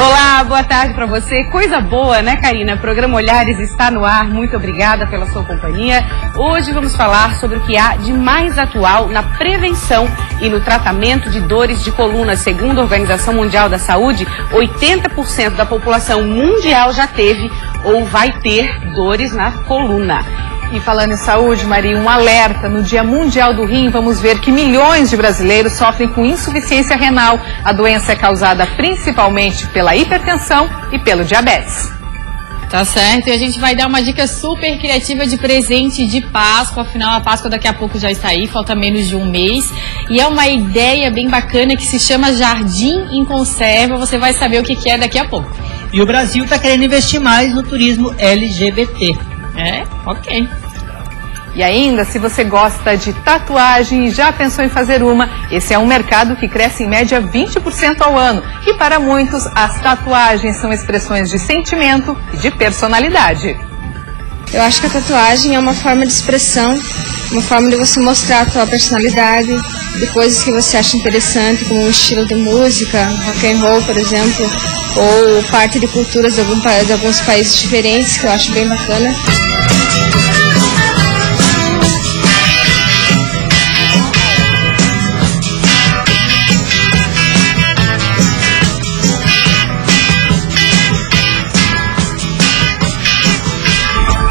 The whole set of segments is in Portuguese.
Olá, boa tarde para você. Coisa boa, né, Karina? O programa Olhares está no ar. Muito obrigada pela sua companhia. Hoje vamos falar sobre o que há de mais atual na prevenção e no tratamento de dores de coluna. Segundo a Organização Mundial da Saúde, 80% da população mundial já teve ou vai ter dores na coluna. E falando em saúde, Maria, um alerta. No Dia Mundial do Rim, vamos ver que milhões de brasileiros sofrem com insuficiência renal. A doença é causada principalmente pela hipertensão e pelo diabetes. Tá certo, e a gente vai dar uma dica super criativa de presente de Páscoa. Afinal, a Páscoa daqui a pouco já está aí, falta menos de um mês. E é uma ideia bem bacana que se chama Jardim em Conserva. Você vai saber o que é daqui a pouco. E o Brasil está querendo investir mais no turismo LGBT. É? Ok. E ainda, se você gosta de tatuagem e já pensou em fazer uma, esse é um mercado que cresce em média 20% ao ano. E para muitos, as tatuagens são expressões de sentimento e de personalidade. Eu acho que a tatuagem é uma forma de expressão, uma forma de você mostrar a sua personalidade, de coisas que você acha interessante, como um estilo de música, rock and roll, por exemplo, ou parte de culturas de alguns países diferentes, que eu acho bem bacana.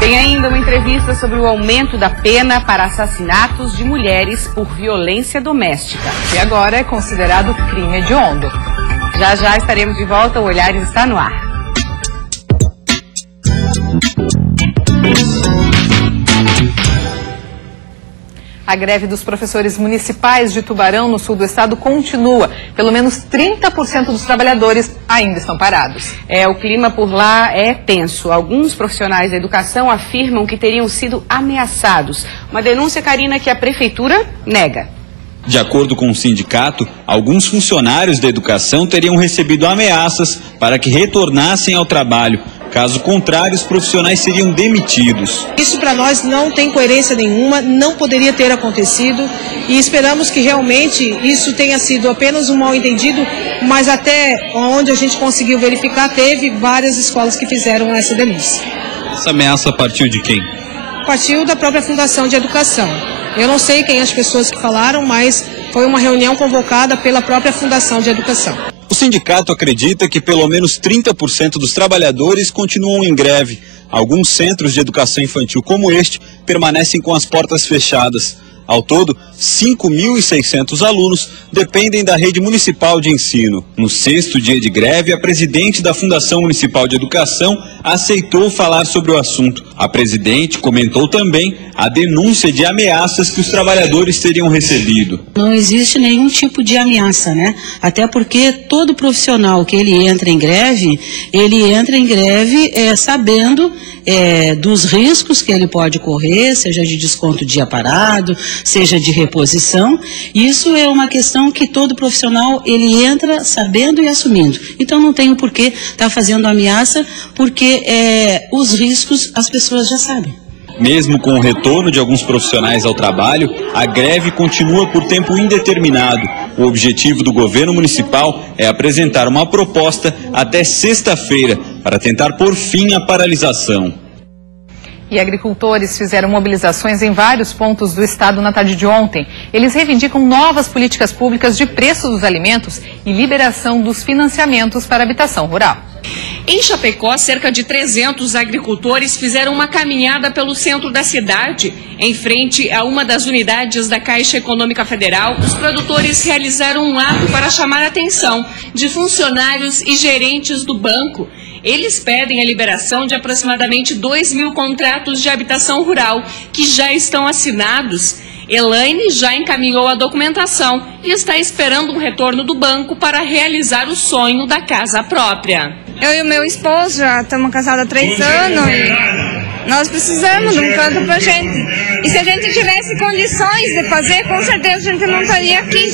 Tem ainda uma entrevista sobre o aumento da pena para assassinatos de mulheres por violência doméstica. E agora é considerado crime hediondo. Já já estaremos de volta, o Olhares está no ar. A greve dos professores municipais de Tubarão, no sul do estado, continua. Pelo menos 30% dos trabalhadores ainda estão parados. O clima por lá é tenso. Alguns profissionais da educação afirmam que teriam sido ameaçados. Uma denúncia, Karina, que a prefeitura nega. De acordo com o sindicato, alguns funcionários da educação teriam recebido ameaças para que retornassem ao trabalho. Caso contrário, os profissionais seriam demitidos. Isso para nós não tem coerência nenhuma, não poderia ter acontecido e esperamos que realmente isso tenha sido apenas um mal-entendido, mas até onde a gente conseguiu verificar, teve várias escolas que fizeram essa denúncia. Essa ameaça partiu de quem? Partiu da própria Fundação de Educação. Eu não sei quem as pessoas que falaram, mas foi uma reunião convocada pela própria Fundação de Educação. O sindicato acredita que pelo menos 30% dos trabalhadores continuam em greve. Alguns centros de educação infantil como este permanecem com as portas fechadas. Ao todo, 5.600 alunos dependem da rede municipal de ensino. No 6º dia de greve, a presidente da Fundação Municipal de Educação aceitou falar sobre o assunto. A presidente comentou também a denúncia de ameaças que os trabalhadores teriam recebido. Não existe nenhum tipo de ameaça, né? Até porque todo profissional que ele entra em greve sabendo dos riscos que ele pode correr, seja de desconto dia parado, seja de reposição. Isso é uma questão que todo profissional ele entra sabendo e assumindo. Então não tem o porquê estar fazendo ameaça, porque os riscos as pessoas já sabem. Mesmo com o retorno de alguns profissionais ao trabalho, a greve continua por tempo indeterminado. O objetivo do governo municipal é apresentar uma proposta até sexta-feira para tentar pôr fim à paralisação. E agricultores fizeram mobilizações em vários pontos do estado na tarde de ontem. Eles reivindicam novas políticas públicas de preço dos alimentos e liberação dos financiamentos para a habitação rural. Em Chapecó, cerca de 300 agricultores fizeram uma caminhada pelo centro da cidade. Em frente a uma das unidades da Caixa Econômica Federal, os produtores realizaram um ato para chamar a atenção de funcionários e gerentes do banco. Eles pedem a liberação de aproximadamente 2.000 contratos de habitação rural, que já estão assinados. Elaine já encaminhou a documentação e está esperando um retorno do banco para realizar o sonho da casa própria. Eu e o meu esposo já estamos casados há 3 anos e nós precisamos de um canto pra gente. E se a gente tivesse condições de fazer, com certeza a gente não estaria aqui.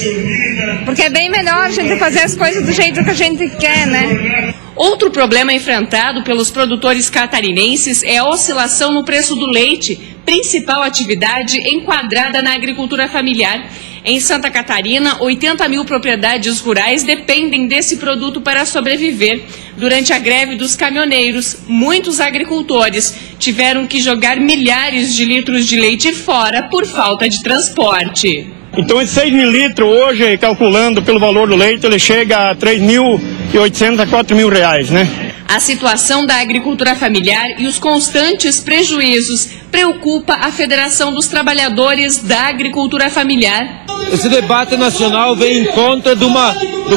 Porque é bem melhor a gente fazer as coisas do jeito que a gente quer, né? Outro problema enfrentado pelos produtores catarinenses é a oscilação no preço do leite, principal atividade enquadrada na agricultura familiar. Em Santa Catarina, 80 mil propriedades rurais dependem desse produto para sobreviver. Durante a greve dos caminhoneiros, muitos agricultores tiveram que jogar milhares de litros de leite fora por falta de transporte. Então, esses 6 mil litros, hoje, calculando pelo valor do leite, ele chega a 3.800 a 4.000 reais, né? A situação da agricultura familiar e os constantes prejuízos preocupa a Federação dos Trabalhadores da Agricultura Familiar. Esse debate nacional vem em conta do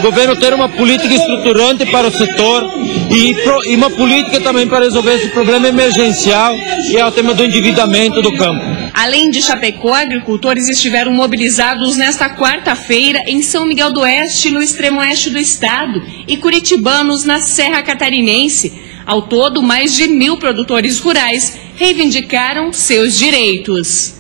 governo ter uma política estruturante para o setor e uma política também para resolver esse problema emergencial e é o tema do endividamento do campo. Além de Chapecó, agricultores estiveram mobilizados nesta quarta-feira em São Miguel do Oeste, no extremo oeste do estado, e curitibanos na Serra Catarinense. Ao todo, mais de 1.000 produtores rurais reivindicaram seus direitos.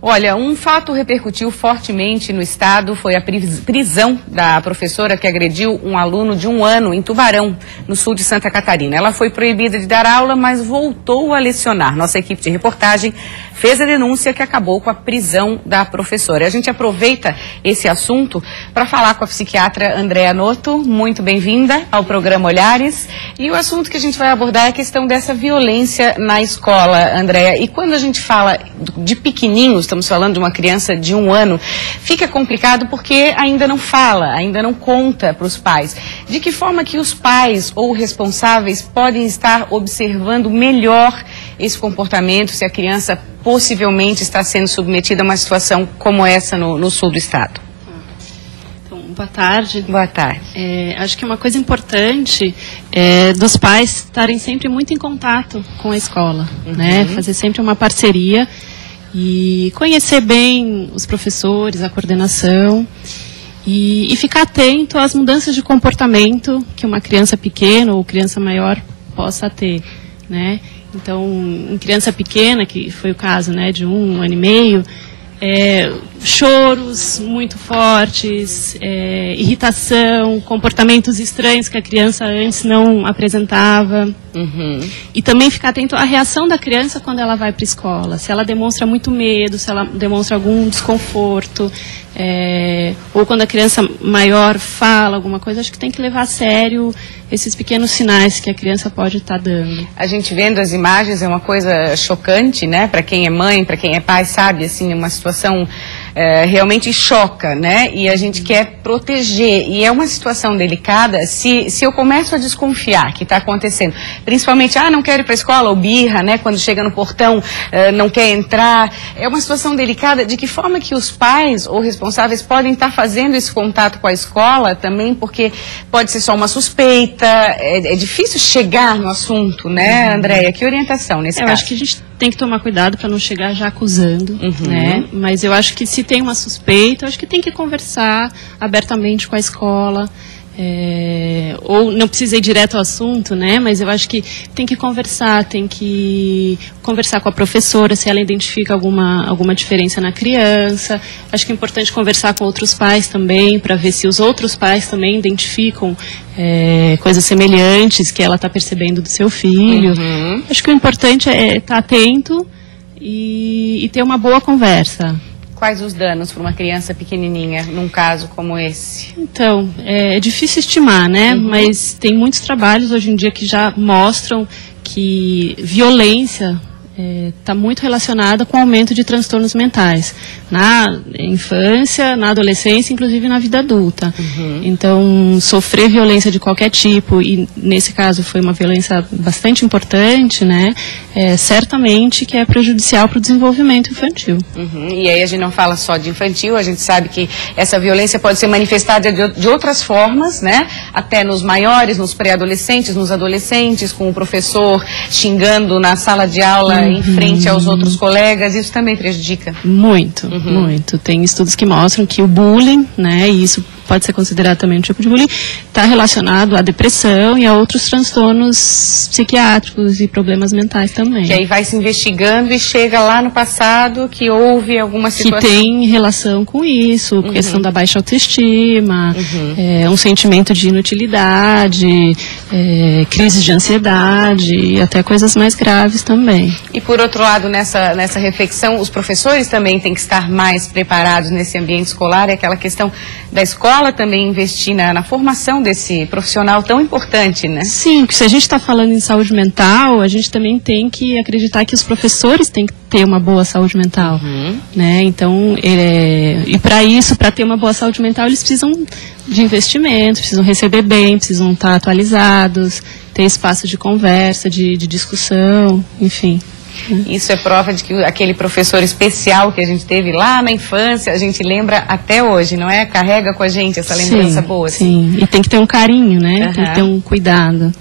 Olha, um fato repercutiu fortemente no estado, foi a prisão da professora que agrediu um aluno de 1 ano em Tubarão, no sul de Santa Catarina. Ela foi proibida de dar aula, mas voltou a lecionar. Nossa equipe de reportagem fez a denúncia que acabou com a prisão da professora. A gente aproveita esse assunto para falar com a psiquiatra Andréa Noto. Muito bem-vinda ao programa Olhares. E o assunto que a gente vai abordar é a questão dessa violência na escola, Andréa. E quando a gente fala de pequenininhos, estamos falando de uma criança de 1 ano, fica complicado porque ainda não fala, ainda não conta para os pais. De que forma que os pais ou responsáveis podem estar observando melhor esse comportamento, se a criança possivelmente está sendo submetida a uma situação como essa no sul do estado? Então, boa tarde. Boa tarde. Acho que uma coisa importante é dos pais estarem sempre muito em contato com a escola, né? Fazer sempre uma parceria e conhecer bem os professores, a coordenação e ficar atento às mudanças de comportamento que uma criança pequena ou criança maior possa ter, né? Então, em criança pequena, que foi o caso, né, de 1 ano e meio, choros muito fortes, irritação, comportamentos estranhos que a criança antes não apresentava. E também ficar atento à reação da criança quando ela vai para a escola. Se ela demonstra muito medo, se ela demonstra algum desconforto, ou quando a criança maior fala alguma coisa, acho que tem que levar a sério esses pequenos sinais que a criança pode estar dando. A gente vendo as imagens é uma coisa chocante, né? Para quem é mãe, para quem é pai, sabe, assim, é uma situação realmente choca, né? E a gente quer proteger. E é uma situação delicada se eu começo a desconfiar que está acontecendo. Principalmente, não quero ir para a escola, ou birra, né? Quando chega no portão, não quer entrar. É uma situação delicada. De que forma que os pais ou responsáveis podem estar fazendo esse contato com a escola também, porque pode ser só uma suspeita. É difícil chegar no assunto, né, Andréa? Que orientação nesse caso? Eu acho que a gente tem que tomar cuidado para não chegar já acusando, né? Mas eu acho que se tem uma suspeita, eu acho que tem que conversar abertamente com a escola. Ou não precisa ir direto ao assunto, né? Mas eu acho que tem que conversar com a professora se ela identifica alguma diferença na criança. Acho que é importante conversar com outros pais também, para ver se os outros pais também identificam coisas semelhantes que ela está percebendo do seu filho. Acho que o importante é estar atento e ter uma boa conversa. Quais os danos para uma criança pequenininha num caso como esse? Então, é difícil estimar, né? Mas tem muitos trabalhos hoje em dia que já mostram que violência está muito relacionada com o aumento de transtornos mentais na infância, na adolescência, inclusive na vida adulta. Então, sofrer violência de qualquer tipo, e nesse caso foi uma violência bastante importante, né? Certamente que é prejudicial para o desenvolvimento infantil. E aí a gente não fala só de infantil, a gente sabe que essa violência pode ser manifestada de outras formas, né? Até nos maiores, nos pré-adolescentes, nos adolescentes, com o professor xingando na sala de aula em frente aos outros colegas, isso também prejudica? Muito. Tem estudos que mostram que o bullying, né, e isso pode ser considerado também um tipo de bullying, está relacionado à depressão e a outros transtornos psiquiátricos e problemas mentais também. Que aí vai se investigando e chega lá no passado que houve alguma situação... Que tem relação com isso, questão da baixa autoestima, um sentimento de inutilidade, crise de ansiedade e até coisas mais graves também. E por outro lado, nessa reflexão, os professores também têm que estar mais preparados nesse ambiente escolar, e aquela questão da escola também investir na formação desse profissional tão importante, né? Sim, porque se a gente está falando em saúde mental, a gente também tem que acreditar que os professores têm que ter uma boa saúde mental, né? Então, e para isso, para ter uma boa saúde mental, eles precisam de investimento, precisam receber bem, precisam estar atualizados, ter espaço de conversa, de discussão, enfim. Isso é prova de que aquele professor especial que a gente teve lá na infância, a gente lembra até hoje, não é? Carrega com a gente essa lembrança boa. Sim, e tem que ter um carinho, né? Tem que ter um cuidado.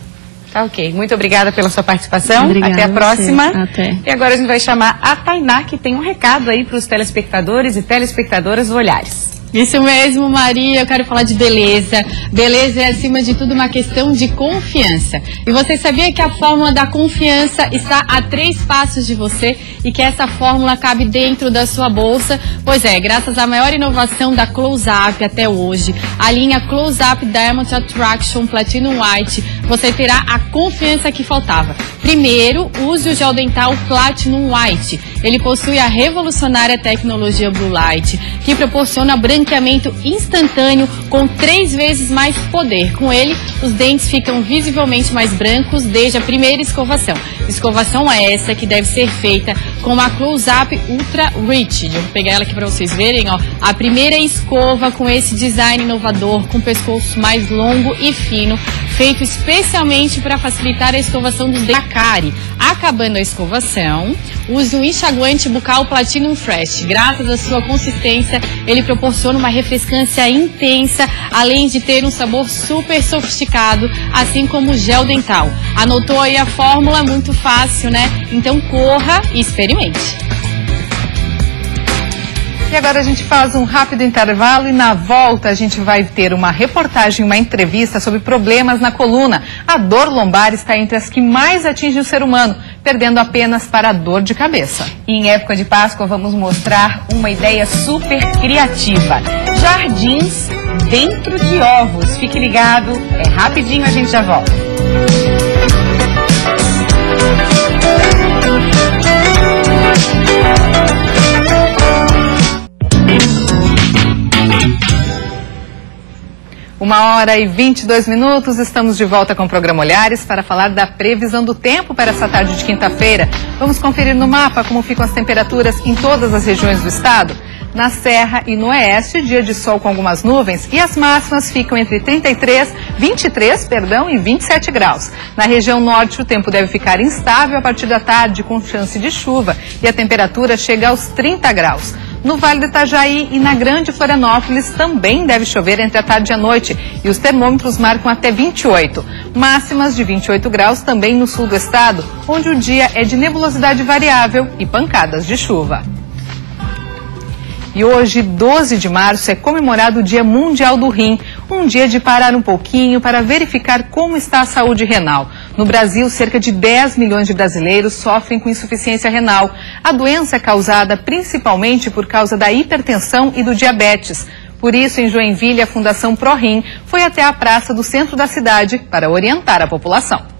Tá ok. Muito obrigada pela sua participação. Obrigada, até a próxima. Até. E agora a gente vai chamar a Tainá, que tem um recado aí para os telespectadores e telespectadoras do Olhares. Isso mesmo, Maria, eu quero falar de beleza. Beleza é, acima de tudo, uma questão de confiança. E você sabia que a fórmula da confiança está a 3 passos de você e que essa fórmula cabe dentro da sua bolsa? Pois é, graças à maior inovação da Close Up até hoje, a linha Close Up Diamond Attraction Platinum White, você terá a confiança que faltava. Primeiro, use o gel dental Platinum White. Ele possui a revolucionária tecnologia Blue Light, que proporciona branqueamento instantâneo com 3 vezes mais poder. Com ele, os dentes ficam visivelmente mais brancos desde a primeira escovação. Escovação essa que deve ser feita com a Close Up Ultra Rich. Eu vou pegar ela aqui para vocês verem, ó. A primeira escova com esse design inovador, com pescoço mais longo e fino, feito especialmente para facilitar a escovação dos dentes da cárie. Acabando a escovação, use o enxaguante bucal Platinum Fresh. Graças à sua consistência, ele proporciona uma refrescância intensa, além de ter um sabor super sofisticado, assim como o gel dental. Anotou aí a fórmula? Muito fácil, né? Então corra e experimente. E agora a gente faz um rápido intervalo e na volta a gente vai ter uma reportagem, uma entrevista sobre problemas na coluna. A dor lombar está entre as que mais atingem o ser humano, perdendo apenas para a dor de cabeça. E em época de Páscoa vamos mostrar uma ideia super criativa. Jardins dentro de ovos. Fique ligado, é rapidinho, a gente já volta. Uma hora e 22 minutos, estamos de volta com o programa Olhares para falar da previsão do tempo para essa tarde de quinta-feira. Vamos conferir no mapa como ficam as temperaturas em todas as regiões do estado. Na Serra e no Oeste, dia de sol com algumas nuvens e as máximas ficam entre 23 e 27 graus. Na região norte, o tempo deve ficar instável a partir da tarde, com chance de chuva, e a temperatura chega aos 30 graus. No Vale do Itajaí e na Grande Florianópolis também deve chover entre a tarde e a noite e os termômetros marcam até 28. Máximas de 28 graus também no sul do estado, onde o dia é de nebulosidade variável e pancadas de chuva. E hoje, 12 de março, é comemorado o Dia Mundial do Rim, um dia de parar um pouquinho para verificar como está a saúde renal. No Brasil, cerca de 10 milhões de brasileiros sofrem com insuficiência renal. A doença é causada principalmente por causa da hipertensão e do diabetes. Por isso, em Joinville, a Fundação ProRim foi até a praça do centro da cidade para orientar a população.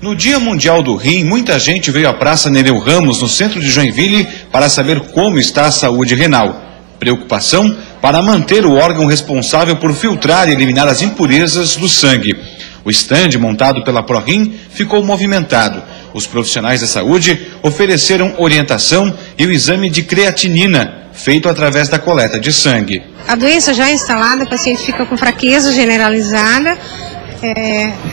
No Dia Mundial do Rim, muita gente veio à Praça Nereu Ramos, no centro de Joinville, para saber como está a saúde renal. Preocupação para manter o órgão responsável por filtrar e eliminar as impurezas do sangue. O estande montado pela ProRim ficou movimentado. Os profissionais da saúde ofereceram orientação e o exame de creatinina, feito através da coleta de sangue. A doença já instalada, o paciente fica com fraqueza generalizada,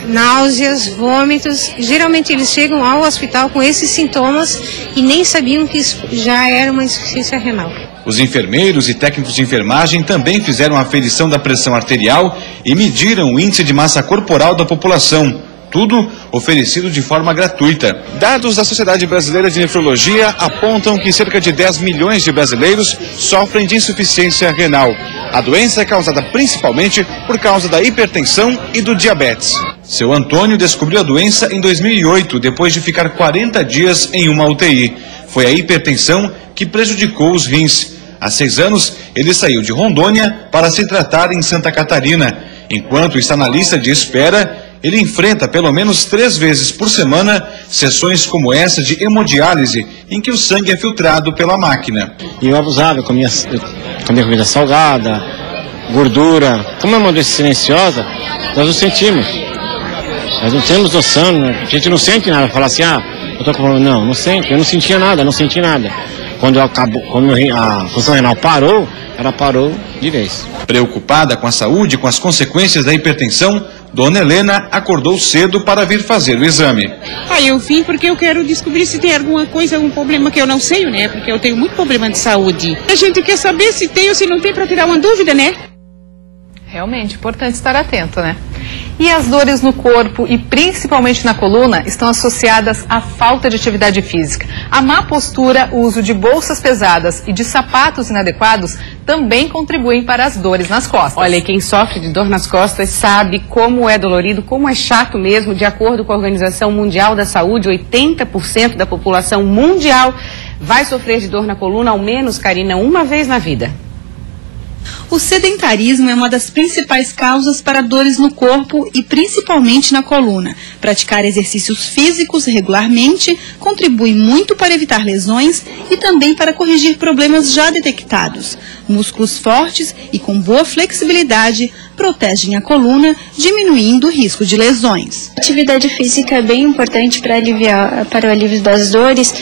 náuseas, vômitos. Geralmente eles chegam ao hospital com esses sintomas e nem sabiam que isso já era uma insuficiência renal. Os enfermeiros e técnicos de enfermagem também fizeram a aferição da pressão arterial e mediram o índice de massa corporal da população. Tudo oferecido de forma gratuita. Dados da Sociedade Brasileira de Nefrologia apontam que cerca de 10 milhões de brasileiros sofrem de insuficiência renal. A doença é causada principalmente por causa da hipertensão e do diabetes. Seu Antônio descobriu a doença em 2008, depois de ficar 40 dias em uma UTI. Foi a hipertensão que prejudicou os rins. Há 6 anos, ele saiu de Rondônia para se tratar em Santa Catarina. Enquanto está na lista de espera, ele enfrenta pelo menos 3 vezes por semana sessões como essa de hemodiálise, em que o sangue é filtrado pela máquina. E eu abusava, comia comida salgada, gordura. Como é uma doença silenciosa, nós não sentimos. Nós não temos noção, a gente não sente nada. Falar assim, eu tô com problema. Não sente, eu não sentia nada, não senti nada. Quando a função renal parou, ela parou de vez. Preocupada com a saúde e com as consequências da hipertensão, Dona Helena acordou cedo para vir fazer o exame. Eu vim porque eu quero descobrir se tem alguma coisa, algum problema que eu não sei, né? Porque eu tenho muito problema de saúde. A gente quer saber se tem ou se não tem para tirar uma dúvida, né? Realmente, importante estar atento, né? E as dores no corpo e principalmente na coluna estão associadas à falta de atividade física. A má postura, o uso de bolsas pesadas e de sapatos inadequados também contribuem para as dores nas costas. Olha, quem sofre de dor nas costas sabe como é dolorido, como é chato mesmo. De acordo com a Organização Mundial da Saúde, 80% da população mundial vai sofrer de dor na coluna, ao menos, Karina, uma vez na vida. O sedentarismo é uma das principais causas para dores no corpo e principalmente na coluna. Praticar exercícios físicos regularmente contribui muito para evitar lesões e também para corrigir problemas já detectados. Músculos fortes e com boa flexibilidade protegem a coluna, diminuindo o risco de lesões. A atividade física é bem importante para o alívio das dores,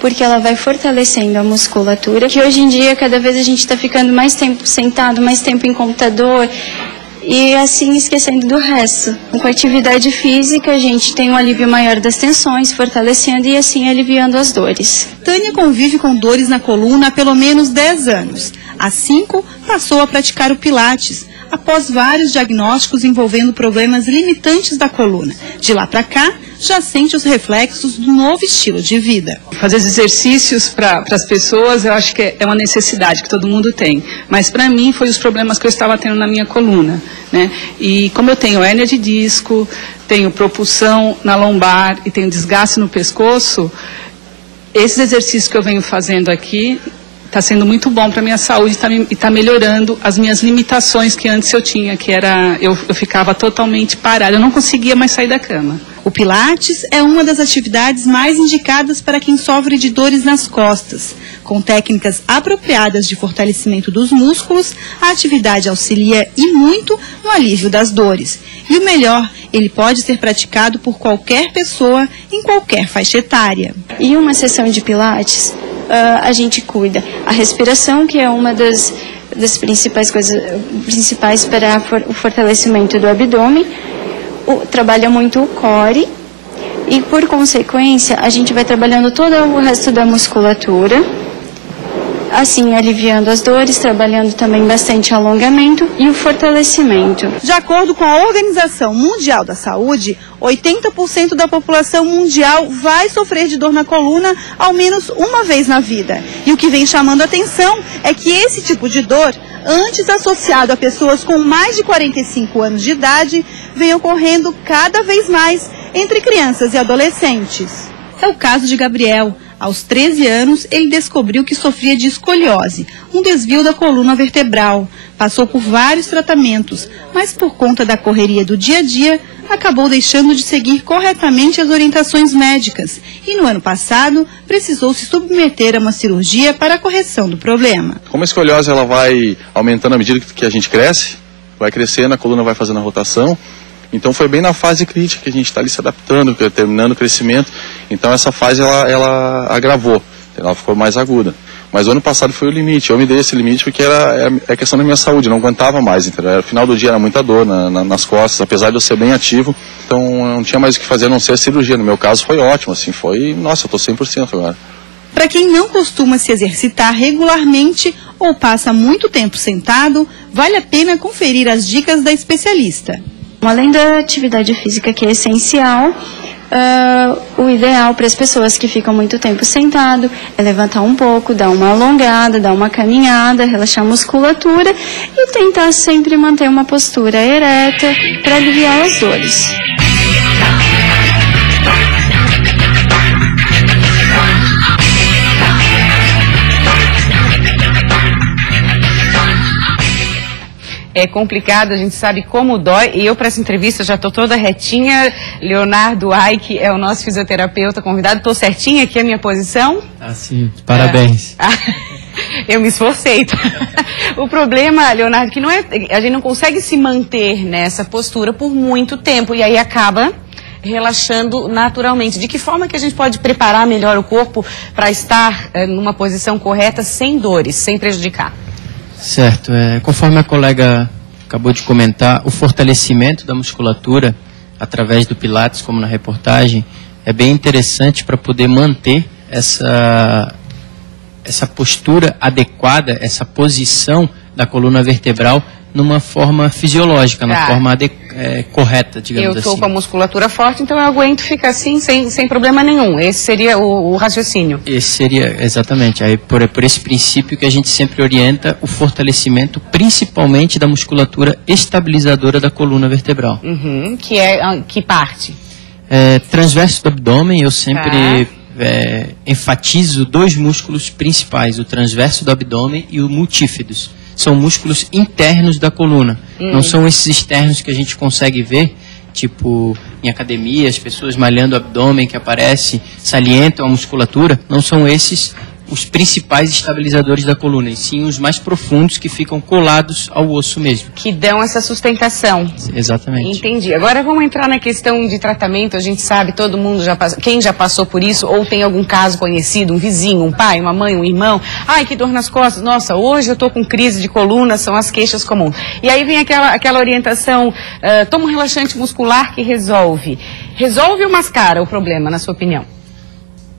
porque ela vai fortalecendo a musculatura, que hoje em dia cada vez a gente está ficando mais tempo sentado, mais tempo em computador e assim esquecendo do resto. Com a atividade física a gente tem um alívio maior das tensões, fortalecendo e assim aliviando as dores. Tânia convive com dores na coluna há pelo menos 10 anos. Há 5 passou a praticar o Pilates, após vários diagnósticos envolvendo problemas limitantes da coluna. De lá para cá, já sente os reflexos do novo estilo de vida. Fazer exercícios para as pessoas, eu acho que é uma necessidade que todo mundo tem. Mas para mim, foi os problemas que eu estava tendo na minha coluna, né? E como eu tenho hérnia de disco, tenho propulsão na lombar e tenho desgaste no pescoço, esses exercícios que eu venho fazendo aqui está sendo muito bom para a minha saúde e está melhorando as minhas limitações que antes eu tinha, que era eu ficava totalmente parada, eu não conseguia mais sair da cama. O Pilates é uma das atividades mais indicadas para quem sofre de dores nas costas. Com técnicas apropriadas de fortalecimento dos músculos, a atividade auxilia e muito no alívio das dores. E o melhor, ele pode ser praticado por qualquer pessoa, em qualquer faixa etária. E uma sessão de Pilates, a gente cuida. A respiração, que é uma das principais coisas para o fortalecimento do abdômen, trabalha muito o core e, por consequência, a gente vai trabalhando todo o resto da musculatura, assim aliviando as dores, trabalhando também bastante alongamento e o fortalecimento. De acordo com a Organização Mundial da Saúde, 80% da população mundial vai sofrer de dor na coluna ao menos uma vez na vida. E o que vem chamando a atenção é que esse tipo de dor, antes associado a pessoas com mais de 45 anos de idade, vem ocorrendo cada vez mais entre crianças e adolescentes. É o caso de Gabriel. Aos 13 anos, ele descobriu que sofria de escoliose, um desvio da coluna vertebral. Passou por vários tratamentos, mas por conta da correria do dia a dia, acabou deixando de seguir corretamente as orientações médicas. E no ano passado, precisou se submeter a uma cirurgia para a correção do problema. Como a escoliose ela vai aumentando à medida que a gente cresce, vai crescendo, a coluna vai fazendo a rotação. Então foi bem na fase crítica que a gente está ali se adaptando, terminando o crescimento. Então essa fase ela agravou, ela ficou mais aguda. Mas o ano passado foi o limite, eu me dei esse limite porque era a questão da minha saúde, eu não aguentava mais, entendeu? No final do dia era muita dor nas costas, apesar de eu ser bem ativo. Então eu não tinha mais o que fazer a não ser a cirurgia. No meu caso foi ótimo, assim, nossa, eu estou 100% agora. Para quem não costuma se exercitar regularmente ou passa muito tempo sentado, vale a pena conferir as dicas da especialista. Além da atividade física, que é essencial, o ideal para as pessoas que ficam muito tempo sentado é levantar um pouco, dar uma alongada, dar uma caminhada, relaxar a musculatura e tentar sempre manter uma postura ereta para aliviar as dores. É complicado, a gente sabe como dói, e eu para essa entrevista já estou toda retinha. Leonardo Aike é o nosso fisioterapeuta convidado. Estou certinha aqui a minha posição? Ah, sim, parabéns. Eu me esforcei. O problema, Leonardo, que não é, a gente não consegue se manter nessa postura por muito tempo, e aí acaba relaxando naturalmente. De que forma que a gente pode preparar melhor o corpo para estar numa posição correta, sem dores, sem prejudicar? Certo, conforme a colega acabou de comentar, o fortalecimento da musculatura através do Pilates, como na reportagem, é bem interessante para poder manter essa postura adequada, essa posição da coluna vertebral numa forma fisiológica, na forma correta, digamos assim. Eu estou com a musculatura forte, então eu aguento ficar assim sem problema nenhum. Esse seria o raciocínio. Esse seria, exatamente. Aí, por esse princípio que a gente sempre orienta o fortalecimento, principalmente da musculatura estabilizadora da coluna vertebral. Uhum. Que parte? Transverso do abdômen, eu sempre enfatizo dois músculos principais, o transverso do abdômen e o multífidos. São músculos internos da coluna, não são esses externos que a gente consegue ver, tipo em academia, as pessoas malhando o abdômen que aparece, salientam a musculatura, não são esses os principais estabilizadores da coluna, e sim os mais profundos que ficam colados ao osso mesmo. Que dão essa sustentação. Exatamente. Entendi. Agora vamos entrar na questão de tratamento. A gente sabe, todo mundo já passou, quem já passou por isso, ou tem algum caso conhecido, um vizinho, um pai, uma mãe, um irmão. Ai, que dor nas costas. Nossa, hoje eu tô com crise de coluna, são as queixas comuns. E aí vem aquela orientação, toma um relaxante muscular que resolve. Resolve ou mascara o problema, na sua opinião?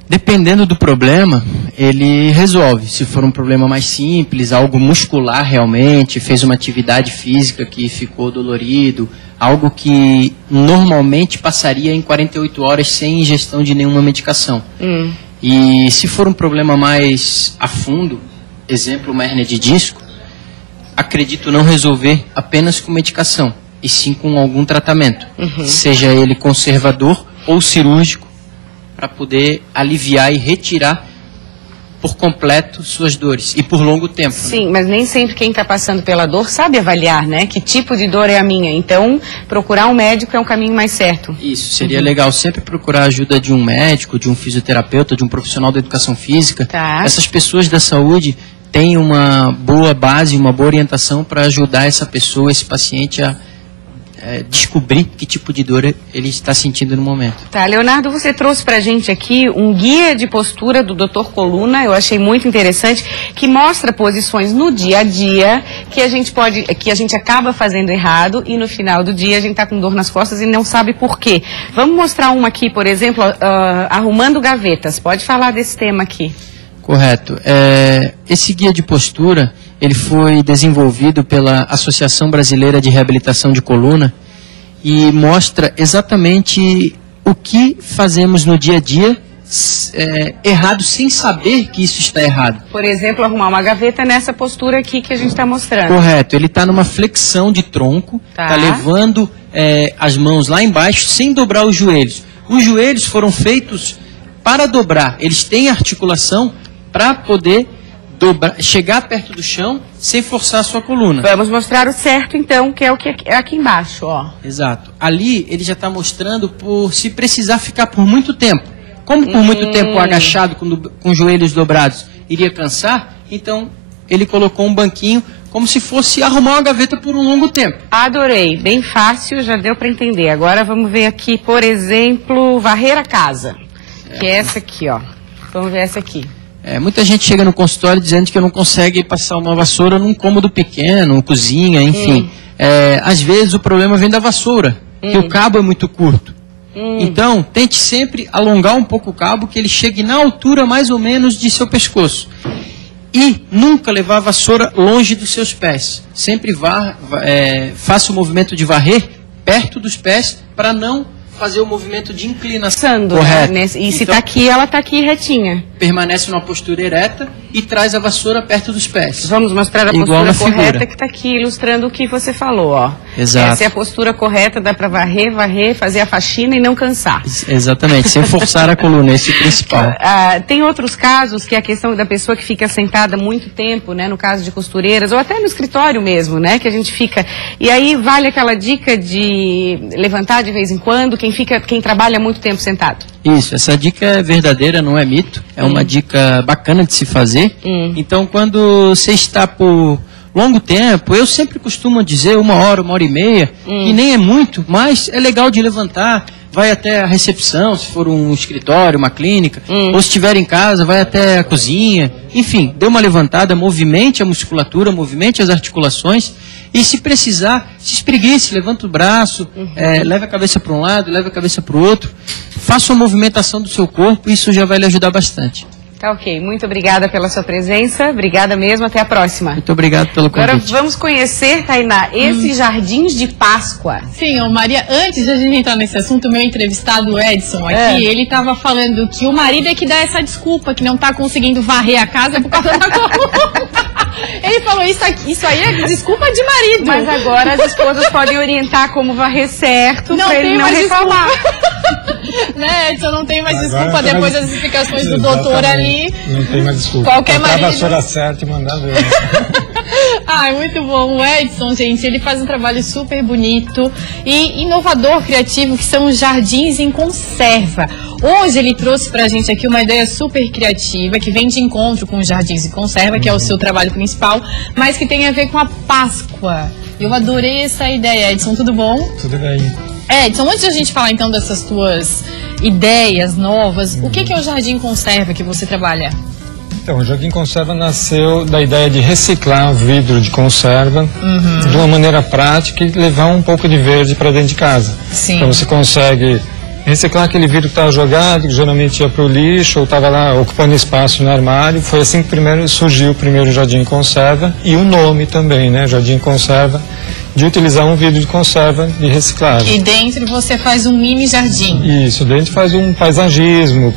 Dependendo do problema, ele resolve. Se for um problema mais simples, algo muscular realmente, fez uma atividade física que ficou dolorido, algo que normalmente passaria em 48 horas sem ingestão de nenhuma medicação. E se for um problema mais a fundo, exemplo, uma hérnia de disco, acredito não resolver apenas com medicação, e sim com algum tratamento, seja ele conservador ou cirúrgico, para poder aliviar e retirar por completo suas dores, e por longo tempo. Sim, mas nem sempre quem está passando pela dor sabe avaliar, né? Que tipo de dor é a minha. Então, procurar um médico é um caminho mais certo. Isso, seria legal sempre procurar a ajuda de um médico, de um fisioterapeuta, de um profissional da educação física. Essas pessoas da saúde têm uma boa base, uma boa orientação para ajudar essa pessoa, esse paciente a descobrir que tipo de dor ele está sentindo no momento. Tá, Leonardo, você trouxe pra gente aqui um guia de postura do Dr. Coluna, eu achei muito interessante, que mostra posições no dia a dia que a gente acaba fazendo errado, e no final do dia a gente tá com dor nas costas e não sabe por quê. Vamos mostrar uma aqui, por exemplo, arrumando gavetas. Pode falar desse tema aqui. Correto. Esse guia de postura, ele foi desenvolvido pela Associação Brasileira de Reabilitação de Coluna e mostra exatamente o que fazemos no dia a dia errado sem saber que isso está errado. Por exemplo, arrumar uma gaveta nessa postura aqui que a gente está mostrando. Correto. Ele está numa flexão de tronco, está levando as mãos lá embaixo sem dobrar os joelhos. Os joelhos foram feitos para dobrar, eles têm articulação para poder chegar perto do chão sem forçar a sua coluna. Vamos mostrar o certo então, que é o que é aqui embaixo, ó. Exato. Ali ele já está mostrando por se precisar ficar por muito tempo. Como por muito tempo agachado com os joelhos dobrados iria cansar, então ele colocou um banquinho como se fosse arrumar uma gaveta por um longo tempo. Adorei, bem fácil, já deu para entender. Agora vamos ver aqui, por exemplo, varrer a casa, que é essa aqui, ó. Vamos ver essa aqui. Muita gente chega no consultório dizendo que não consegue passar uma vassoura num cômodo pequeno, cozinha, enfim. Às vezes o problema vem da vassoura, que o cabo é muito curto. Então, tente sempre alongar um pouco o cabo, que ele chegue na altura mais ou menos de seu pescoço. E nunca levar a vassoura longe dos seus pés. Sempre faça o movimento de varrer perto dos pés para não fazer o movimento de inclinação. Correto. Né? E se está aqui, ela está aqui retinha. Permanece numa postura ereta e traz a vassoura perto dos pés. Vamos mostrar a postura correta que está aqui ilustrando o que você falou, ó. Exato. Essa é a postura correta, dá para varrer, fazer a faxina e não cansar. Exatamente, sem forçar a coluna, esse é o principal. Tem outros casos que é a questão da pessoa que fica sentada muito tempo, né, no caso de costureiras, ou até no escritório mesmo, né, que a gente fica... E aí vale aquela dica de levantar de vez em quando, quem trabalha muito tempo sentado. Isso, essa dica é verdadeira, não é mito. É uma dica bacana de se fazer. Então, quando você está por longo tempo, eu sempre costumo dizer 1 hora, 1h30, e nem é muito, mas é legal de levantar. Vai até a recepção, se for um escritório, uma clínica, ou se estiver em casa, vai até a cozinha. Enfim, dê uma levantada, movimente a musculatura, movimente as articulações. E se precisar, se espreguice, levanta o braço, leve a cabeça para um lado, leve a cabeça para o outro. Faça uma movimentação do seu corpo, isso já vai lhe ajudar bastante. Tá ok, muito obrigada pela sua presença, obrigada mesmo, até a próxima. Muito obrigado pelo convite. Agora vamos conhecer, Tainá, esses jardins de Páscoa. Sim, Maria, antes de a gente entrar nesse assunto, o meu entrevistado Edson aqui, ele estava falando que o marido é que dá essa desculpa, que não está conseguindo varrer a casa por causa da coluna. Ele falou isso aí é desculpa de marido. Mas agora as esposas podem orientar como varrer certo, para ele não reclamar. Né, Edson, não tem mais desculpa depois das explicações do doutor ali. Não tem mais desculpa. Qualquer marido. A vassoura certa e mandar ver. Ai, muito bom. O Edson, gente, ele faz um trabalho super bonito e inovador, criativo, que são os jardins em conserva. Hoje ele trouxe pra gente aqui uma ideia super criativa, que vem de encontro com os jardins em conserva, que é o seu trabalho principal, mas que tem a ver com a Páscoa. Eu adorei essa ideia, Edson, tudo bom? Tudo bem. Edson, antes de a gente falar então dessas tuas ideias novas, o que é o Jardim Conserva que você trabalha? Então, o Jardim Conserva nasceu da ideia de reciclar o vidro de conserva de uma maneira prática e levar um pouco de verde para dentro de casa. Sim. Então você consegue reciclar aquele vidro que estava jogado, que geralmente ia para o lixo ou estava lá ocupando espaço no armário. Foi assim que surgiu o primeiro Jardim Conserva e o nome também, né? Jardim Conserva, de utilizar um vidro de conserva de reciclagem. E dentro você faz um mini jardim. Isso, dentro faz um paisagismo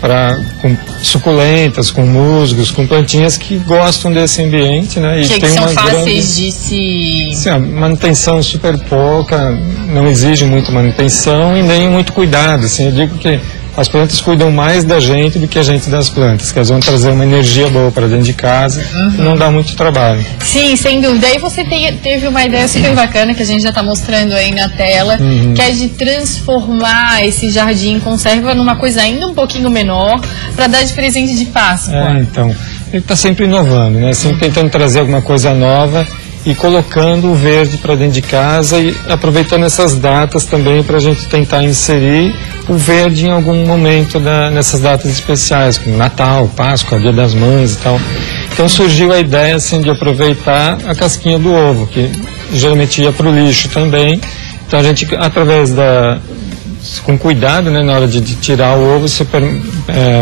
com suculentas, com musgos, com plantinhas que gostam desse ambiente, né? E que são fáceis de se... Sim, a manutenção super pouca, não exige muita manutenção e nem muito cuidado, assim, eu digo que as plantas cuidam mais da gente do que a gente das plantas, que elas vão trazer uma energia boa para dentro de casa e não dá muito trabalho. Sim, sem dúvida. Aí você teve uma ideia super bacana que a gente já está mostrando aí na tela, que é de transformar esse jardim conserva numa coisa ainda um pouquinho menor para dar de presente de Páscoa. Então, ele está sempre inovando, né? Sempre tentando trazer alguma coisa nova e colocando o verde para dentro de casa e aproveitando essas datas também para a gente tentar inserir o verde em algum momento nessas datas especiais, como Natal, Páscoa, Dia das Mães e tal. Então surgiu a ideia assim, de aproveitar a casquinha do ovo, que geralmente ia para o lixo também. Então a gente, através com cuidado, né, na hora de tirar o ovo, você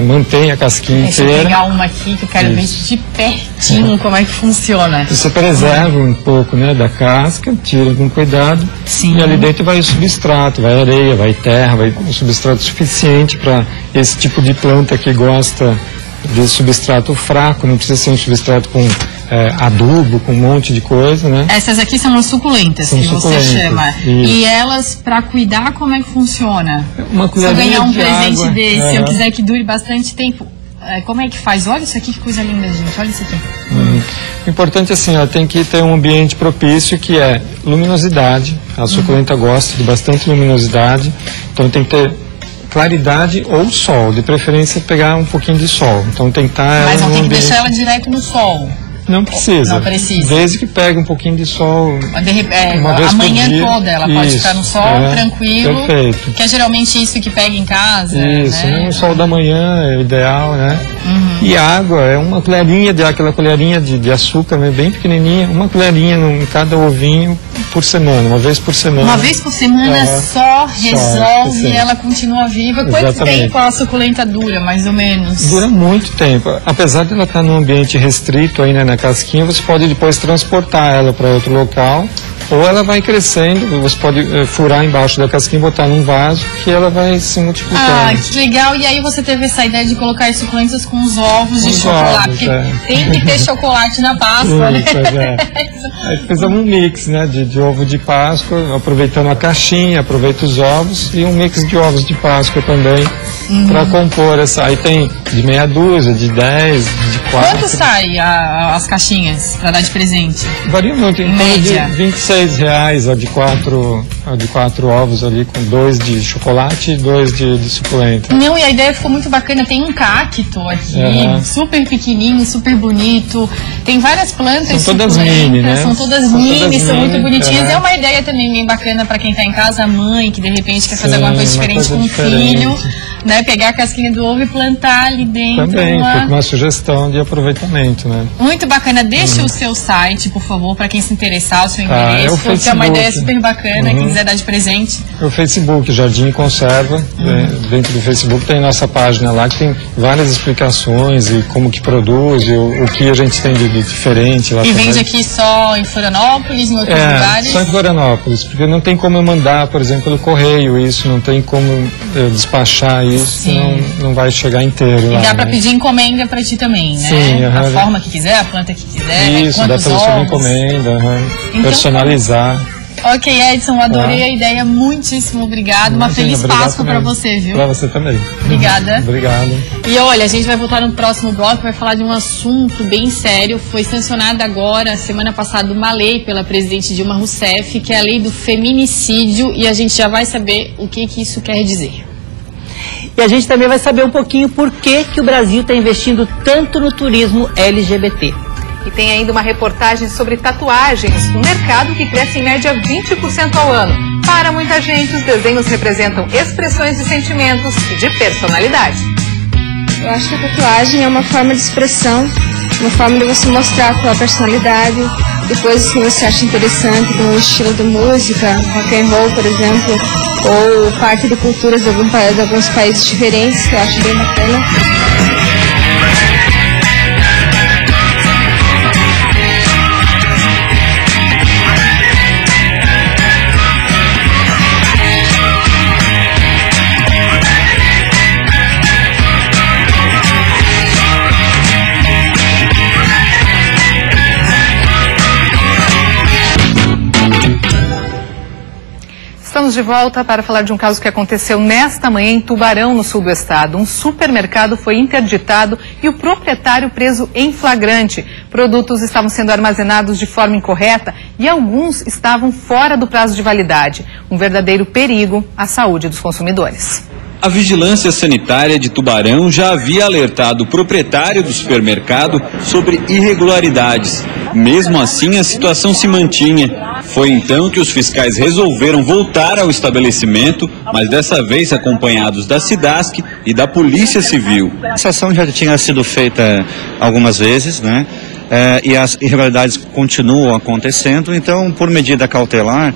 mantém a casquinha inteira. Deixa eu pegar uma aqui que eu quero ver de pertinho como é que funciona. Você preserva um pouco, né, da casca, tira com cuidado. Sim. E ali dentro vai o substrato, vai areia, vai terra, vai um substrato suficiente para esse tipo de planta que gosta de substrato fraco, não precisa ser um substrato com adubo, com um monte de coisa, né? Essas aqui são as suculentas, que você chama. E elas, para cuidar, como é que funciona? Se eu ganhar um presente desse, se eu quiser que dure bastante tempo, como é que faz? Olha isso aqui, que coisa linda, gente. Olha isso aqui. O importante, assim, tem que ter um ambiente propício, que é luminosidade. A suculenta gosta de bastante luminosidade, então tem que ter claridade ou sol, de preferência pegar um pouquinho de sol. Então tentar. Mas não tem que deixar ela direto no sol. Não precisa. Não precisa. Desde que pegue um pouquinho de sol. Uma vez a manhã toda ela pode ficar no sol, tranquilo. Perfeito. Que é geralmente isso que pega em casa. Isso, né? O sol da manhã é o ideal, né? E água é uma colherinha aquela colherinha de açúcar, né, bem pequenininha, uma colherinha em cada ovinho por semana, uma vez por semana. Uma vez por semana só resolve e ela continua viva. Quanto tempo a suculenta dura, mais ou menos? Dura muito tempo. Apesar de ela estar num ambiente restrito aí, né, na casquinha, você pode depois transportar ela para outro local Ou ela vai crescendo, você pode furar embaixo da casquinha e botar num vaso, que ela vai se multiplicando. Ah, que legal. E aí você teve essa ideia de colocar as suculências com os ovos de chocolate, porque tem que ter chocolate na Páscoa, né? Aí fizemos um mix, né, de ovo de Páscoa, aproveitando a caixinha, aproveita os ovos e um mix de ovos de Páscoa também, para compor essa. Aí tem de meia dúzia, de 10, de 4. Quanto sai as caixinhas para dar de presente? Varia muito, em média. De R$26 a de 4 ovos ali, com 2 de chocolate e 2 de suculenta. Não, e a ideia ficou muito bacana. Tem um cacto aqui, super pequenininho, super bonito. Tem várias plantas. São todas mini, né? São todas mini, são muito bonitinhas. É uma ideia também bem bacana para quem está em casa, a mãe, que de repente quer fazer alguma coisa diferente com o filho, né? Pegar a casquinha do ovo e plantar ali dentro. Também, fica uma sugestão de aproveitamento, né? Muito bacana. Deixa o seu site, por favor, para quem se interessar, o seu endereço, porque é uma ideia super bacana, quem quiser dar de presente. O Facebook, Jardim Conserva, dentro do Facebook tem nossa página lá, que tem várias explicações e como que produz, e o que a gente tem de diferente lá. E também. Vende aqui só em Florianópolis, em outros lugares? Só em Florianópolis, porque não tem como eu mandar, por exemplo, pelo correio isso, não tem como eu despachar isso, não vai chegar inteiro lá. E dá para pedir encomenda para ti também, né? Sim, a forma que quiser, a planta que quiser, isso, dá para fazer encomenda, então, personalizar. Ok, Edson, adorei a ideia, muitíssimo obrigado. Uma feliz Páscoa para você, viu? Para você também. Obrigada. Obrigado. E olha, a gente vai voltar no próximo bloco, vai falar de um assunto bem sério. Foi sancionada agora, semana passada, uma lei pela presidente Dilma Rousseff, que é a lei do feminicídio, e a gente já vai saber o que isso quer dizer. E a gente também vai saber um pouquinho por que o Brasil está investindo tanto no turismo LGBT. E tem ainda uma reportagem sobre tatuagens, um mercado que cresce em média 20% ao ano. Para muita gente, os desenhos representam expressões de sentimentos e de personalidade. Eu acho que a tatuagem é uma forma de expressão, uma forma de você mostrar a sua personalidade, de coisas que você acha interessante, como o estilo de música, rock and roll, por exemplo, ou parte de culturas de alguns países diferentes, que eu acho bem bacana. Estamos de volta para falar de um caso que aconteceu nesta manhã em Tubarão, no sul do estado. Um supermercado foi interditado e o proprietário preso em flagrante. Produtos estavam sendo armazenados de forma incorreta e alguns estavam fora do prazo de validade. Um verdadeiro perigo à saúde dos consumidores. A Vigilância Sanitária de Tubarão já havia alertado o proprietário do supermercado sobre irregularidades. Mesmo assim, a situação se mantinha. Foi então que os fiscais resolveram voltar ao estabelecimento, mas dessa vez acompanhados da Cidasc e da Polícia Civil. Essa ação já tinha sido feita algumas vezes, né? E as irregularidades continuam acontecendo, então, por medida cautelar,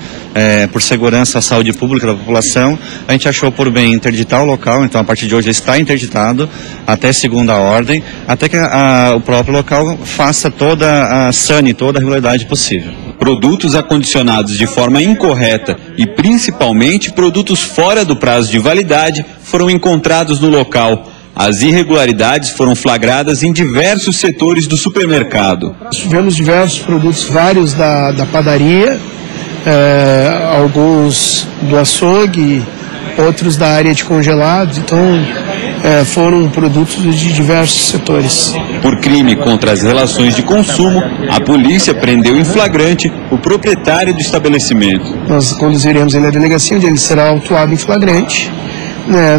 por segurança à saúde pública da população, a gente achou por bem interditar o local. Então, a partir de hoje está interditado até segunda ordem, até que o próprio local faça sane toda a regularidade possível. Produtos acondicionados de forma incorreta e principalmente produtos fora do prazo de validade foram encontrados no local. As irregularidades foram flagradas em diversos setores do supermercado. Tivemos diversos produtos, vários da padaria, alguns do açougue, outros da área de congelados, então foram produtos de diversos setores. Por crime contra as relações de consumo, a polícia prendeu em flagrante o proprietário do estabelecimento. Nós conduziremos ele à delegacia, onde ele será autuado em flagrante.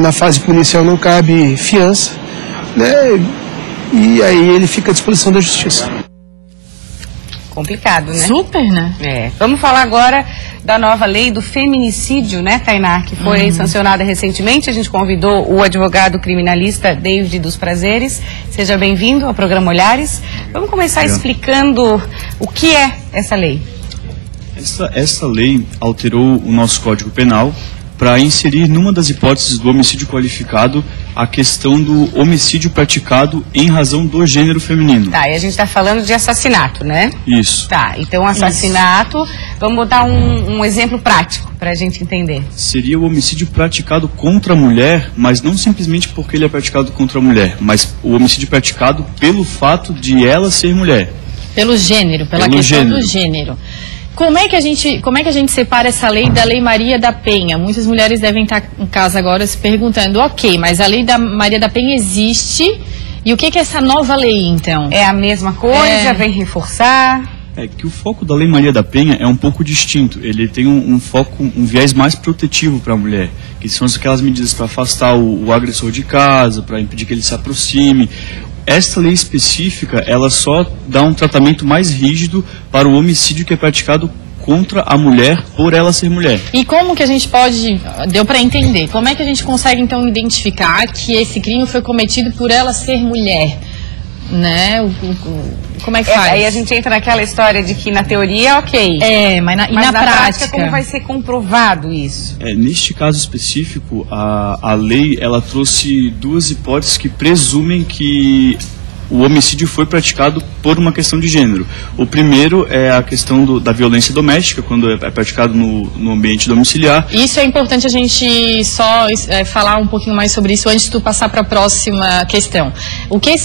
Na fase policial não cabe fiança, né? E aí ele fica à disposição da justiça. Complicado, né? Super, né? Vamos falar agora da nova lei do feminicídio, né, Tainá, que foi sancionada recentemente. A gente convidou o advogado criminalista David dos Prazeres. Seja bem-vindo ao programa Olhares. Vamos começar explicando o que é essa lei. Essa lei alterou o nosso Código Penal para inserir numa das hipóteses do homicídio qualificado a questão do homicídio praticado em razão do gênero feminino. Tá, e a gente está falando de assassinato, né? Isso. Tá, então assassinato, vamos botar um exemplo prático para a gente entender. Seria o homicídio praticado contra a mulher, mas não simplesmente porque ele é praticado contra a mulher, mas o homicídio praticado pelo fato de ela ser mulher. Pelo gênero, pela questão do gênero. Como é que a gente separa essa lei da Lei Maria da Penha? Muitas mulheres devem estar em casa agora se perguntando, ok, mas a Lei da Maria da Penha existe, e o que é essa nova lei, então? É a mesma coisa, vem reforçar? É que o foco da Lei Maria da Penha é um pouco distinto. Ele tem um foco, um viés mais protetivo para a mulher, que são aquelas medidas para afastar o agressor de casa, para impedir que ele se aproxime. Esta lei específica, ela só dá um tratamento mais rígido para o homicídio que é praticado contra a mulher por ela ser mulher. E como que a gente pode, deu para entender, como é que a gente consegue então identificar que esse crime foi cometido por ela ser mulher? Né? Como é que faz? Aí a gente entra naquela história de que na teoria, ok. Mas na prática, como vai ser comprovado isso? Neste caso específico, a lei ela trouxe duas hipóteses que presumem que o homicídio foi praticado por uma questão de gênero. O primeiro é a questão da violência doméstica, quando é praticado no ambiente domiciliar. Isso é importante a gente só falar um pouquinho mais sobre isso antes de tu passar para a próxima questão. O que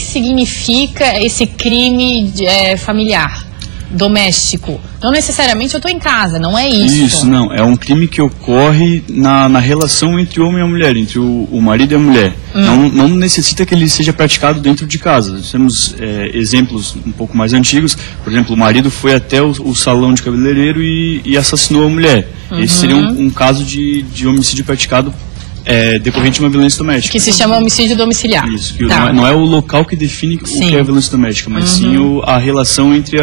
significa esse crime familiar? Doméstico. Não necessariamente eu estou em casa, não é isso. Isso, não. É um crime que ocorre na relação entre o homem e a mulher, entre o marido e a mulher. Não necessita que ele seja praticado dentro de casa. Nós temos exemplos um pouco mais antigos. Por exemplo, o marido foi até o salão de cabeleireiro e assassinou a mulher. Esse seria um caso de homicídio praticado decorrente de uma violência doméstica. Que se chama homicídio domiciliar. Isso, que não é o local que define o que é violência doméstica, mas sim a relação entre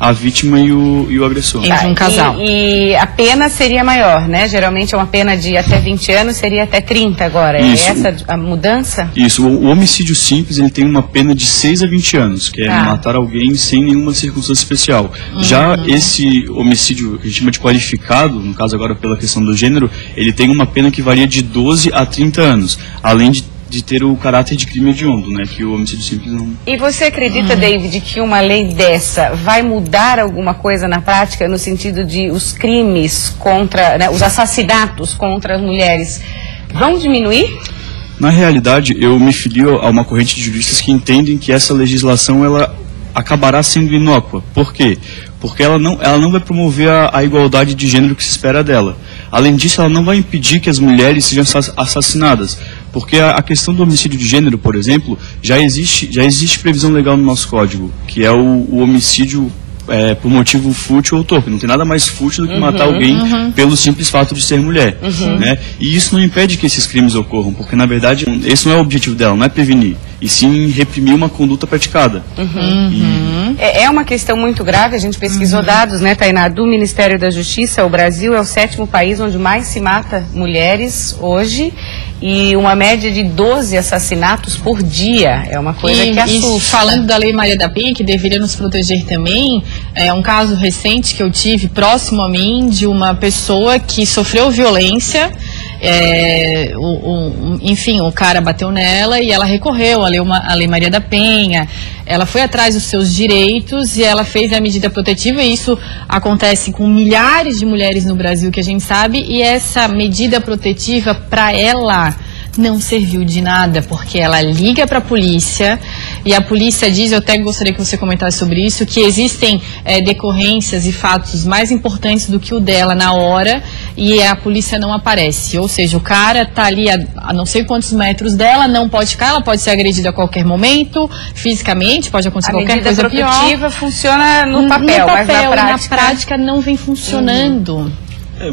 a vítima e o agressor. Entre um casal. E a pena seria maior, né? Geralmente é uma pena de até 20 anos, seria até 30 agora. Isso. É essa a mudança? Isso, o homicídio simples ele tem uma pena de 6 a 20 anos, que é matar alguém sem nenhuma circunstância especial. Já esse homicídio que a gente chama de qualificado, no caso agora pela questão do gênero, ele tem uma pena que varia de 12 a 30 anos, além de ter o caráter de crime hediondo, né, que o homicídio simples não... E você acredita, David, que uma lei dessa vai mudar alguma coisa na prática, no sentido de os crimes contra, né, os assassinatos contra as mulheres vão diminuir? Na realidade, eu me filio a uma corrente de juristas que entendem que essa legislação ela acabará sendo inócua. Por quê? Porque ela não vai promover a igualdade de gênero que se espera dela. Além disso, ela não vai impedir que as mulheres sejam assassinadas. Porque a questão do homicídio de gênero, por exemplo, já existe previsão legal no nosso código, que é o homicídio por motivo fútil ou torpe. Não tem nada mais fútil do que matar alguém pelo simples fato de ser mulher. Né? E isso não impede que esses crimes ocorram, porque na verdade esse não é o objetivo dela, não é prevenir, e sim reprimir uma conduta praticada. É uma questão muito grave, a gente pesquisou dados, né, Tainá, do Ministério da Justiça. O Brasil é o 7º país onde mais se mata mulheres hoje, e uma média de 12 assassinatos por dia. É uma coisa que assusta. E falando da Lei Maria da Penha, que deveria nos proteger também, é um caso recente que eu tive próximo a mim, de uma pessoa que sofreu violência. Enfim, o cara bateu nela e ela recorreu à Lei Maria da Penha. Ela foi atrás dos seus direitos e ela fez a medida protetiva, e isso acontece com milhares de mulheres no Brasil, que a gente sabe, e essa medida protetiva para ela não serviu de nada, porque ela liga para a polícia e a polícia diz, eu até gostaria que você comentasse sobre isso, que existem decorrências e fatos mais importantes do que o dela na hora, e a polícia não aparece. Ou seja, o cara está ali a não sei quantos metros dela, não pode ficar, ela pode ser agredida a qualquer momento, fisicamente, pode acontecer qualquer coisa pior. A medida protetiva funciona no papel, mas na prática não vem funcionando.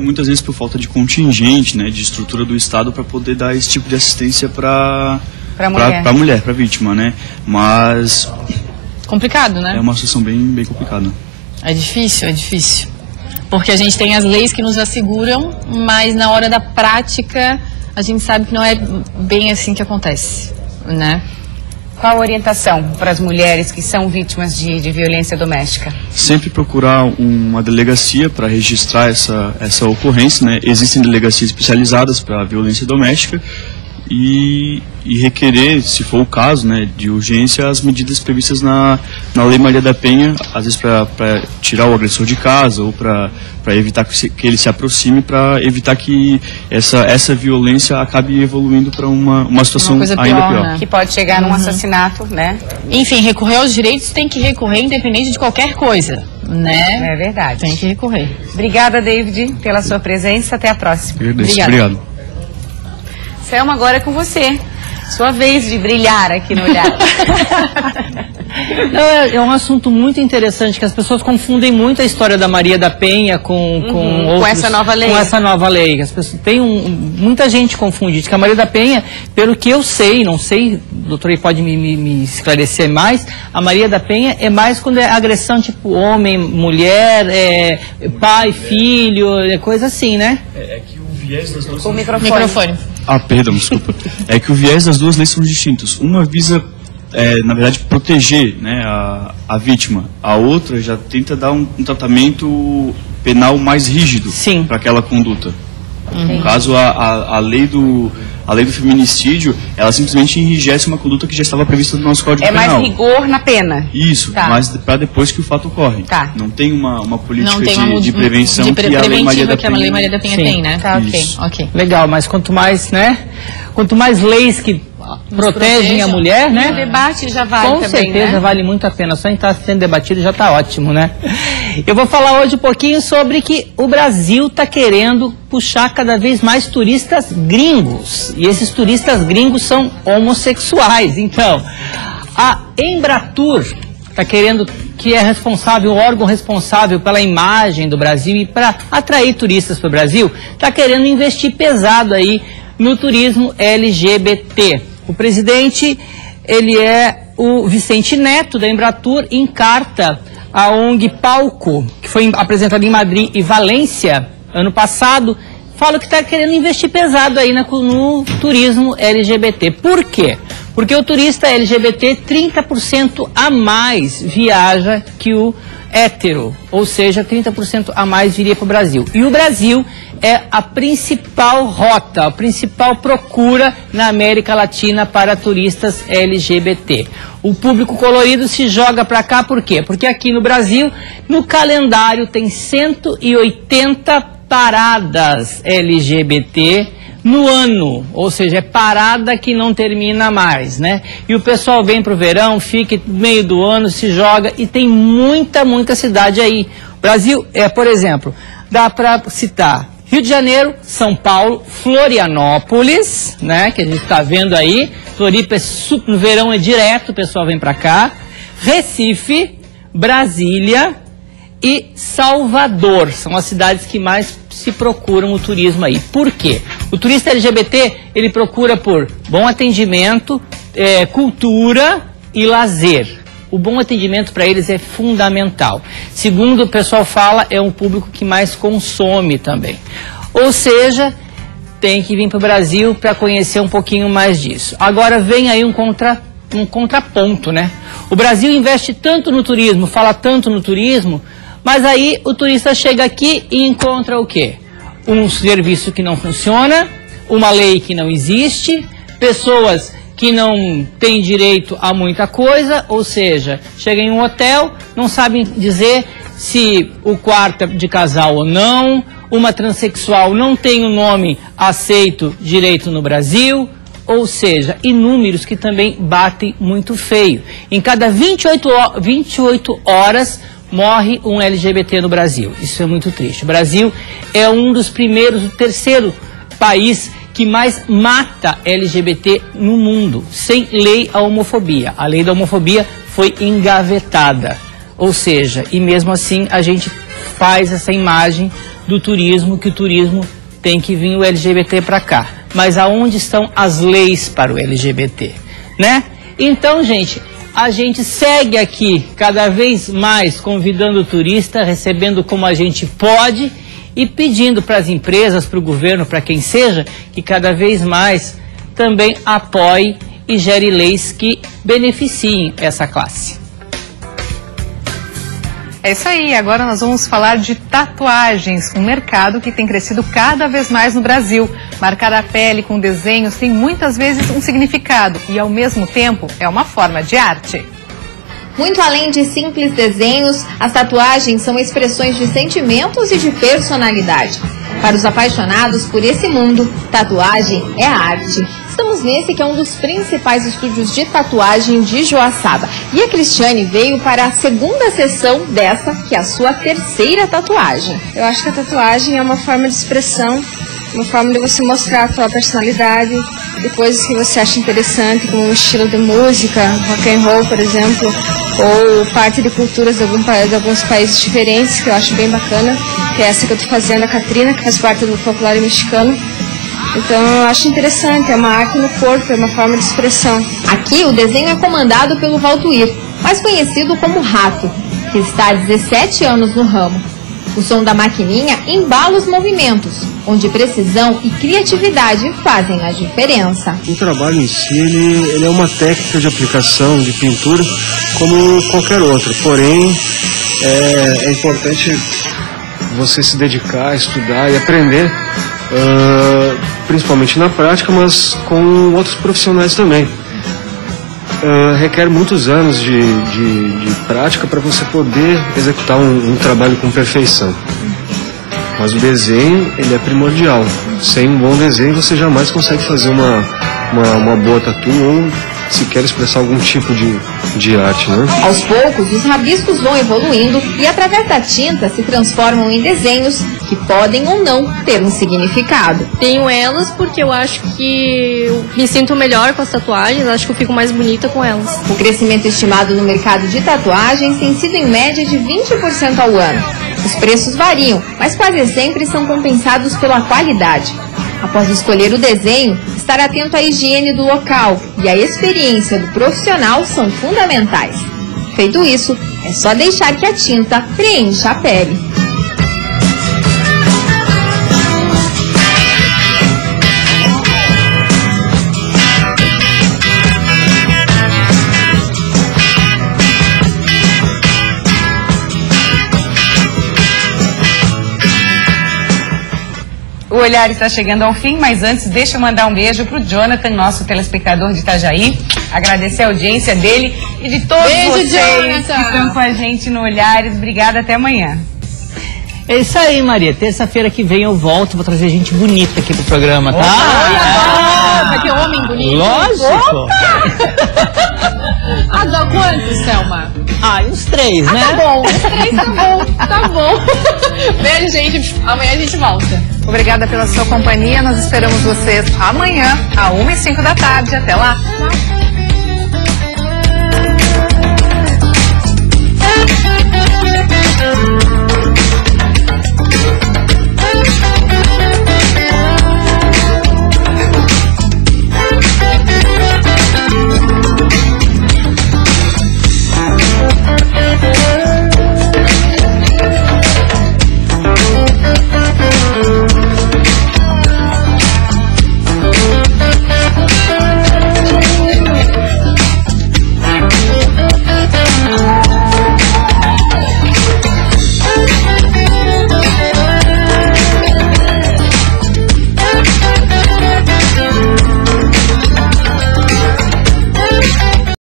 Muitas vezes por falta de contingente, né, de estrutura do Estado para poder dar esse tipo de assistência para a mulher, para a vítima, né? Mas complicado, né? É uma situação bem complicada. É difícil. Porque a gente tem as leis que nos asseguram, mas na hora da prática a gente sabe que não é bem assim que acontece, né? Qual a orientação para as mulheres que são vítimas de violência doméstica? Sempre procurar uma delegacia para registrar essa ocorrência, né? Existem delegacias especializadas para violência doméstica e requerer, se for o caso, né, de urgência, as medidas previstas na Lei Maria da Penha, às vezes para tirar o agressor de casa ou para evitar que ele se aproxime, para evitar que essa violência acabe evoluindo para uma situação ainda pior. Né? Que pode chegar num assassinato, né? Enfim, recorrer aos direitos tem que recorrer independente de qualquer coisa, né? É verdade. Tem que recorrer. Obrigada, David, pela sua presença. Até a próxima. Obrigado. Selma, agora é com você. Sua vez de brilhar aqui no Olhar. É um assunto muito interessante, que as pessoas confundem muito a história da Maria da Penha com essa nova lei. Com essa nova lei. As pessoas, muita gente confunde. Diz que a Maria da Penha, pelo que eu sei, não sei, o doutor aí pode me esclarecer mais, a Maria da Penha é mais quando é agressão tipo homem, mulher, pai, filho, coisa assim, né? É que o viés das duas... O microfone. Perdão, desculpa. É que o viés das duas leis são distintos. Uma visa, na verdade, proteger, né, a vítima. A outra já tenta dar um tratamento penal mais rígido para aquela conduta. No caso, a lei do feminicídio, ela simplesmente enrijece uma conduta que já estava prevista no nosso Código Penal. É mais rigor na pena. Isso, mas para depois que o fato ocorre. Não tem uma política de prevenção que a Lei Maria da Penha tem, né? Tá, ok. Legal, mas quanto mais, né? Quanto mais leis que protegem a mulher, né? O debate já vale também, também, com certeza, né? Vale muito a pena. Só em estar sendo debatido já está ótimo, né? Eu vou falar hoje um pouquinho sobre que o Brasil está querendo puxar cada vez mais turistas gringos. E esses turistas gringos são homossexuais. Então, a Embratur está querendo, que é responsável, o órgão responsável pela imagem do Brasil e para atrair turistas para o Brasil, está querendo investir pesado aí no turismo LGBT. O presidente, ele é o Vicente Neto, da Embratur, em carta à ONG Palco, que foi apresentada em Madrid e Valência, ano passado, fala que está querendo investir pesado aí no turismo LGBT. Por quê? Porque o turista LGBT 30% a mais viaja que o hétero, ou seja, 30% a mais viria para o Brasil. E o Brasil é a principal rota, a principal procura na América Latina para turistas LGBT. O público colorido se joga para cá por quê? Porque aqui no Brasil, no calendário, tem 180 paradas LGBT no ano, ou seja, é parada que não termina mais, né? E o pessoal vem pro verão, fica no meio do ano, se joga, e tem muita cidade aí. O Brasil, por exemplo, dá para citar Rio de Janeiro, São Paulo, Florianópolis, né, que a gente está vendo aí. Floripa no verão é direto, o pessoal vem para cá. Recife, Brasília e Salvador. São as cidades que mais se procuram o turismo aí. Por quê? O turista LGBT, ele procura por bom atendimento, cultura e lazer. O bom atendimento para eles é fundamental. Segundo o pessoal fala, é um público que mais consome também. Ou seja, tem que vir para o Brasil para conhecer um pouquinho mais disso. Agora vem aí um contraponto, né? O Brasil investe tanto no turismo, fala tanto no turismo, mas aí o turista chega aqui e encontra o quê? Um serviço que não funciona, uma lei que não existe, pessoas que não têm direito a muita coisa, ou seja, chega em um hotel, não sabem dizer se o quarto é de casal ou não, uma transexual não tem o nome aceito direito no Brasil, ou seja, inúmeros que também batem muito feio. Em cada 28 horas morre um LGBT no Brasil. Isso é muito triste. O Brasil é um dos primeiros, o terceiro país que mais mata LGBT no mundo, sem lei à homofobia. A lei da homofobia foi engavetada. Ou seja, e mesmo assim a gente faz essa imagem do turismo, que o turismo tem que vir o LGBT para cá. Mas aonde estão as leis para o LGBT, né? Então, gente, a gente segue aqui cada vez mais convidando o turista, recebendo como a gente pode e pedindo para as empresas, para o governo, para quem seja, que cada vez mais também apoie e gere leis que beneficiem essa classe. É isso aí, agora nós vamos falar de tatuagens, um mercado que tem crescido cada vez mais no Brasil. Marcar a pele com desenhos tem muitas vezes um significado e, ao mesmo tempo, é uma forma de arte. Muito além de simples desenhos, as tatuagens são expressões de sentimentos e de personalidade. Para os apaixonados por esse mundo, tatuagem é arte. Estamos nesse que é um dos principais estúdios de tatuagem de Joaçaba. E a Cristiane veio para a segunda sessão dessa, que é a sua terceira tatuagem. Eu acho que a tatuagem é uma forma de expressão, uma forma de você mostrar a sua personalidade, de coisas que você acha interessante, como um estilo de música, rock and roll, por exemplo, ou parte de culturas de alguns países diferentes, que eu acho bem bacana, que é essa que eu estou fazendo, a Catrina, que faz parte do folclore mexicano. Então eu acho interessante, é uma arte no corpo, é uma forma de expressão. Aqui o desenho é comandado pelo Valtuir, mais conhecido como Rato, que está há 17 anos no ramo. O som da maquininha embala os movimentos, onde precisão e criatividade fazem a diferença. O trabalho em si, ele é uma técnica de aplicação de pintura como qualquer outra, porém é importante você se dedicar, estudar e aprender, principalmente na prática, mas com outros profissionais também. Requer muitos anos de prática para você poder executar um trabalho com perfeição. Mas o desenho, ele é primordial. Sem um bom desenho, você jamais consegue fazer uma boa tatu ou sequer expressar algum tipo de arte, né? Aos poucos, os rabiscos vão evoluindo e através da tinta se transformam em desenhos que podem ou não ter um significado. Tenho elas porque eu acho que eu me sinto melhor com as tatuagens, acho que eu fico mais bonita com elas. O crescimento estimado no mercado de tatuagens tem sido em média de 20% ao ano. Os preços variam, mas quase sempre são compensados pela qualidade. Após escolher o desenho, estar atento à higiene do local e a experiência do profissional são fundamentais. Feito isso, é só deixar que a tinta preencha a pele. O Olhar está chegando ao fim, mas antes deixa eu mandar um beijo pro Jonathan, nosso telespectador de Itajaí. Agradecer a audiência dele e de todos vocês que estão com a gente no Olhares. Obrigada, até amanhã. É isso aí, Maria. Terça-feira que vem eu volto, vou trazer gente bonita aqui pro programa, tá? Vai ter homem bonito? Lógico! Adoro quantos, Selma? Uns 3, né? Tá bom, uns 3 tá bom, tá bom. Beijo, gente. Amanhã a gente volta. Obrigada pela sua companhia. Nós esperamos vocês amanhã, às 1h05 da tarde. Até lá.